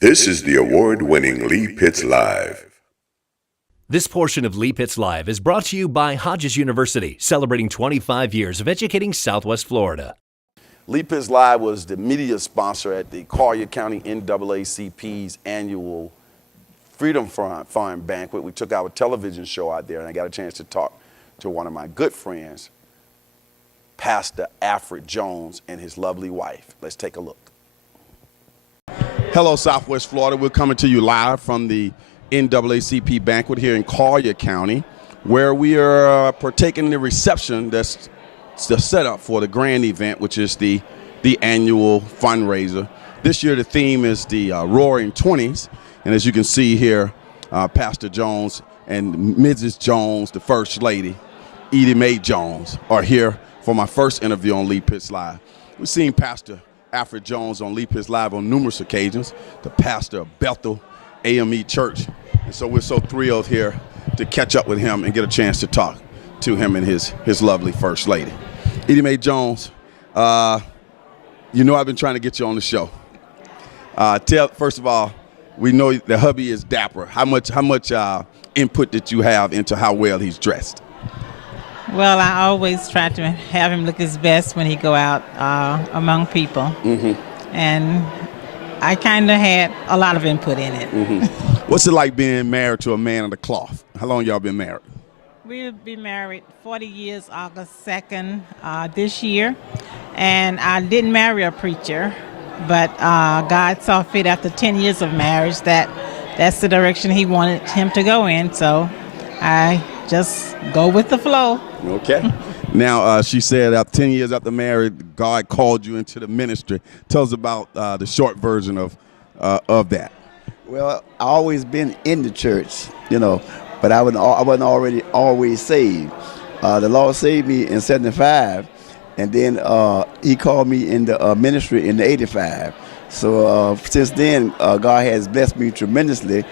This is the award-winning Lee Pitts Live. This portion of Lee Pitts Live is brought to you by Hodges University, celebrating 25 years of educating Southwest Florida. Lee Pitts Live was the media sponsor at the Collier County NAACP's annual Freedom Fund Banquet. We took our television show out there, and I got a chance to talk to one of my good friends, Pastor Alfred Jones, and his lovely wife. Let's take a look. Hello, Southwest Florida. We're coming to you live from the NAACP banquet here in Collier County, where we are partaking in the reception that's the setup for the grand event, which is the annual fundraiser. This year the theme is the Roaring 20s, and as you can see here, Pastor Jones and Mrs. Jones, the First Lady, A.M.E. Jones, are here for my first interview on Lee Pitts Live. We've seen Pastor Alfred Jones on Lee Pitts Live on numerous occasions, the pastor of Bethel, A.M.E.Church. And so we're so thrilled here to catch up with him and get a chance to talk to him and his lovely First Lady. A.M.E. Jones, you know I've been trying to get you on the show. First of all, we know the hubby is dapper. How much input did you have into how well he's dressed? Well, I always try to have him look his best when he go out among people. Mm-hmm. And I kind of had a lot of input in it. Mm-hmm. What's it like being married to a man of the cloth? How long y'all been married? We'll be married 40 years, August 2nd this year. And I didn't marry a preacher, but God saw fit after 10 years of marriage that's the direction he wanted him to go in. So I just go with the flow. Okay. Now, she said 10 years after marriage, God called you into the ministry. Tell us about the short version of that. Well, I always been in the church, but I wasn't already always saved. The Lord saved me in 75, and then he called me in the ministry in 85. So since then, God has blessed me tremendously,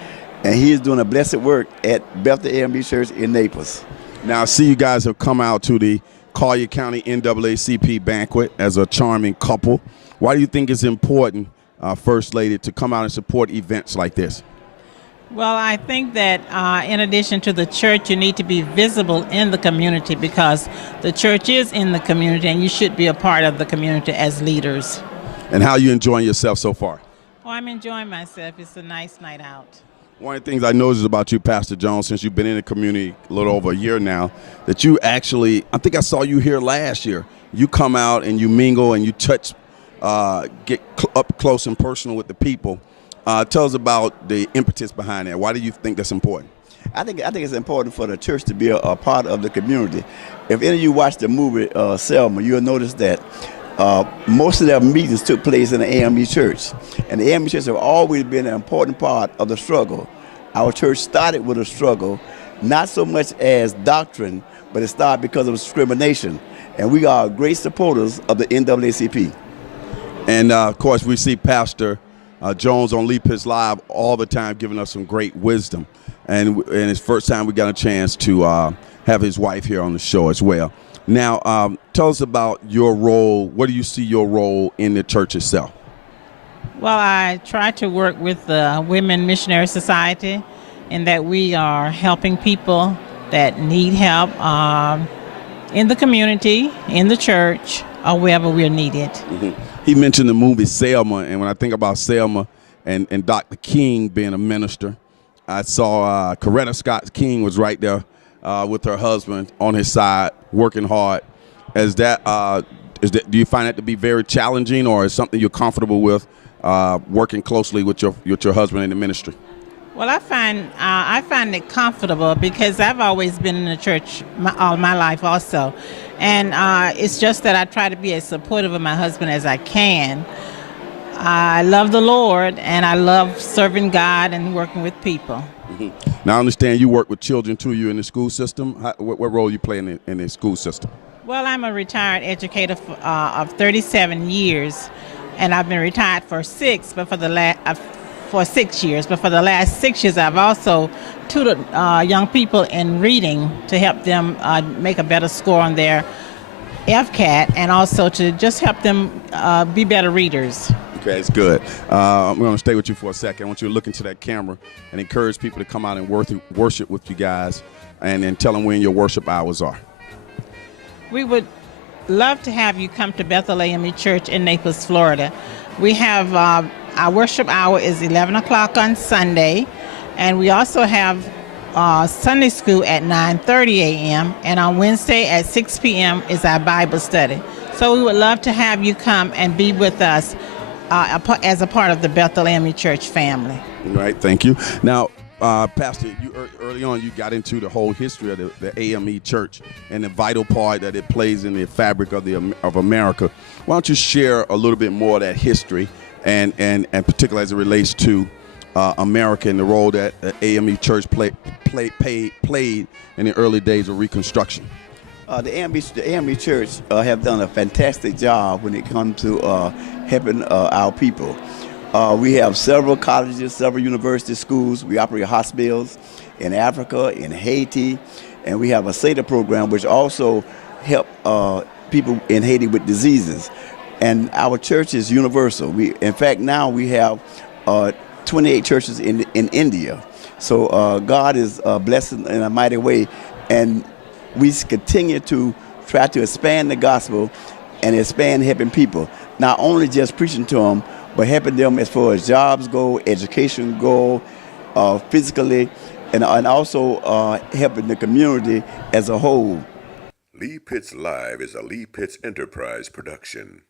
and he is doing a blessed work at Bethel A.M.E.Church in Naples. Now, I see you guys have come out to the Collier County NAACP banquet as a charming couple. Why do you think it's important, First Lady, to come out and support events like this? Well, I think that in addition to the church, you need to be visible in the community because the church is in the community and you should be a part of the community as leaders. And how are you enjoying yourself so far? Oh, I'm enjoying myself. It's a nice night out. One of the things I noticed about you, Pastor Jones, since you've been in the community a little over a year now, that you actually, I think I saw you here last year. You come out and you mingle and you touch, get up close and personal with the people. Tell us about the impetus behind that. Why do you think that's important? I think it's important for the church to be a part of the community. If any of you watch the movie Selma, you'll notice that most of their meetings took place in the A.M.E.Church. And the A.M.E.Church have always been an important part of the struggle. Our church started with a struggle, not so much as doctrine, but it started because of discrimination. And we are great supporters of the NAACP. And, of course, we see Pastor Jones on Lee Pitts Live all the time giving us some great wisdom. And it's the first time we got a chance to have his wife here on the show as well. Now, tell us about your role. What do you see your role in the church itself? Well, I try to work with the Women Missionary Society in that we are helping people that need help in the community, in the church, or wherever we're needed. Mm-hmm. He mentioned the movie Selma, and when I think about Selma and Dr. King being a minister, I saw Coretta Scott King was right there with her husband on his side, working hard. Do you find that to be very challenging, or is something you're comfortable with, working closely with your husband in the ministry? Well, I find it comfortable because I've always been in the church all my life also. And it's just that I try to be as supportive of my husband as I can. I love the Lord, and I love serving God and working with people. Mm-hmm. Now, I understand you work with children, too. You're in the school system. What role you play in the school system? Well, I'm a retired educator of 37 years, and I've been retired for 6 years. But for the last 6 years, I've also tutored young people in reading to help them make a better score on their FCAT, and also to just help them be better readers. Okay, it's good. I'm going to stay with you for a second. I want you to look into that camera and encourage people to come out and worship with you guys, and then tell them when your worship hours are. We would love to have you come to BethelAME Church in Naples, Florida. We have our worship hour is 11 o'clock on Sunday, and we also have Sunday school at 9:30 a.m. and on Wednesday at 6 p.m. is our Bible study. So we would love to have you come and be with us as a part of the BethelAME Church family. All right, thank you. Now, Pastor, you early on you got into the whole history of the A.M.E.Church and the vital part that it plays in the fabric of America. Why don't you share a little bit more of that history, and particularly as it relates to America and the role that the A.M.E.Church played in the early days of Reconstruction? The A.M.E. Church have done a fantastic job when it comes to helping our people. We have several colleges, several university schools. We operate hospitals in Africa, in Haiti, and we have a SEDA program which also help people in Haiti with diseases. And our church is universal. In fact, now we have 28 churches in India. So God is blessing in a mighty way, and we continue to try to expand the gospel and expand helping people, not only just preaching to them, but helping them as far as jobs go, education go, physically, and also helping the community as a whole. Lee Pitts Live is a Lee Pitts Enterprise production.